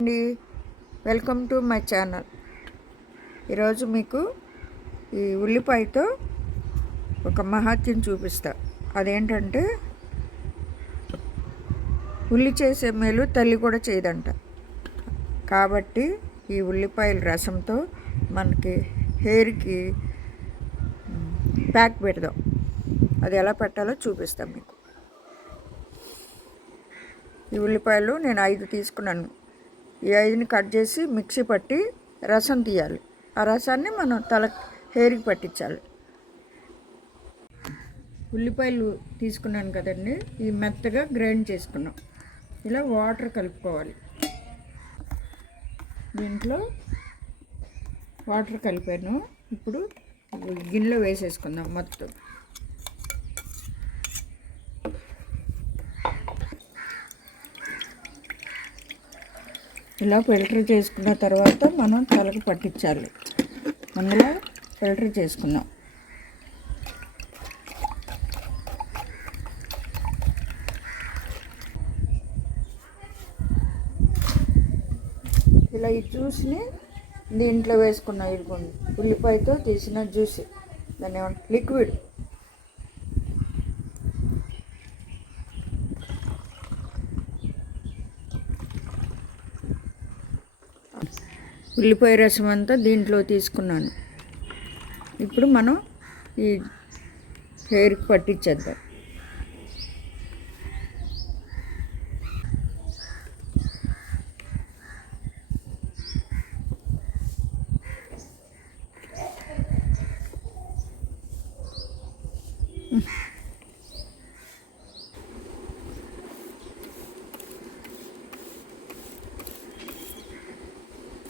అండి. Welcome to my channel. ఈరోజు మీకు ఈ ఉల్లిపాయతో ఒక మహత్యం చూపిస్తా. అదేంటంటే ఉల్లి చేసే మేలు తల్లి కూడా చేయదంట. కాబట్టి ఈ ఉల్లిపాయల రసంతో మనకి హెయిర్కి ప్యాక్ పెడదాం. అది ఎలా పెట్టాలో చూపిస్తాం మీకు. ఈ ఉల్లిపాయలు నేను ఐదు తీసుకున్నాను. ఈ ఐదుని కట్ చేసి మిక్సీ పట్టి రసం తీయాలి. ఆ రసాన్ని మనం తల హెయిర్కి పట్టించాలి. ఉల్లిపాయలు తీసుకున్నాను కదండి ఈ మెత్తగా గ్రైండ్ చేసుకున్నాం. ఇలా వాటర్ కలుపుకోవాలి. దీంట్లో వాటర్ కలిపాను. ఇప్పుడు గిన్నెలో వేసేసుకుందాం మొత్తం. ఇలా ఫిల్టర్ చేసుకున్న తర్వాత మనం తలకు పట్టించాలి. అందులో ఫిల్టర్ చేసుకున్నాం ఇలా ఈ జ్యూస్ని దీంట్లో వేసుకున్నాం ఇదిగోండి ఉల్లిపాయతో తీసిన జ్యూస్. దాన్ని లిక్విడ్. ఉల్లిపాయ రసం అంతా దీంట్లో తీసుకున్నాను. ఇప్పుడు మనం ఈ హెయిర్కి పట్టించేద్దాం.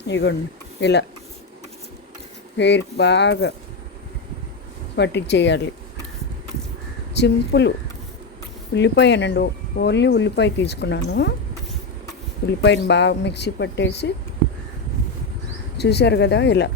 ఇగోండి ఇలా. హెయిర్ బాగా పట్టించేయాలి సింపుల్. ఉల్లిపాయ అనండి ఓన్లీ ఉల్లిపాయ తీసుకున్నాను. ఉల్లిపాయని బాగా మిక్సీ పట్టేసి చూశారు కదా ఇలా.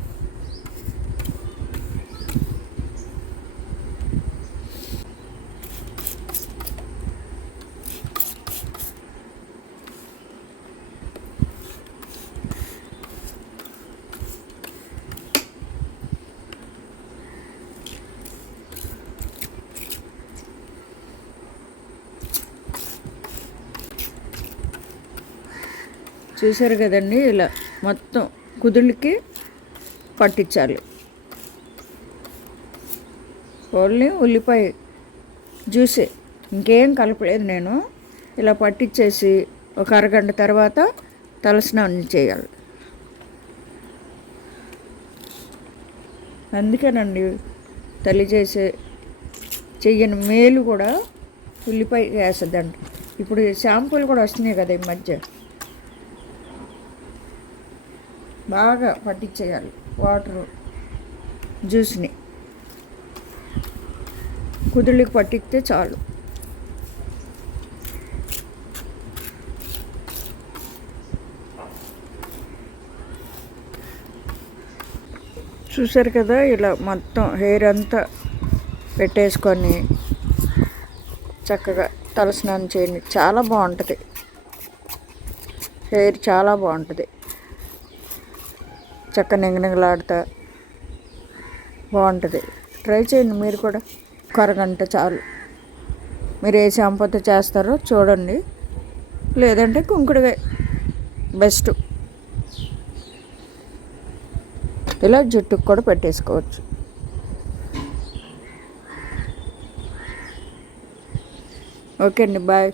చూసారు కదండి ఇలా మొత్తం కుదుళ్ళకి పట్టించాలి. ఓన్లీ ఉల్లిపాయ జ్యూసే. ఇంకేం కలపలేదు నేను. ఇలా పట్టించేసి ఒక అరగంట తర్వాత తలస్నానం చేయాలి. అందుకేనండి తల్లి చేసే చెయ్యని మేలు కూడా ఉల్లిపాయ వేస్తుందండి ఇప్పుడు షాంపూలు కూడా వస్తున్నాయి కదా ఈ మధ్య. బాగా పట్టించేయాలి వాటరు జ్యూస్ని. కుదుళ్ళకి పట్టిస్తే చాలు. చూసారు కదా ఇలా మొత్తం హెయిర్ అంతా పెట్టేసుకొని చక్కగా తలస్నానం చేయండి. చాలా బాగుంటుంది. హెయిర్ చాలా బాగుంటుంది. చక్క నింగనింగలాడుతా. బాగుంటుంది. ట్రై చేయండి మీరు కూడా. కరగంట చాలు. మీరు ఏ షాంపూతో చేస్తారో చూడండి. లేదంటే కుంకుడివే. బెస్ట్ ఇలా జుట్టుకు కూడా పెట్టేసుకోవచ్చు. ఓకే అండి బాయ్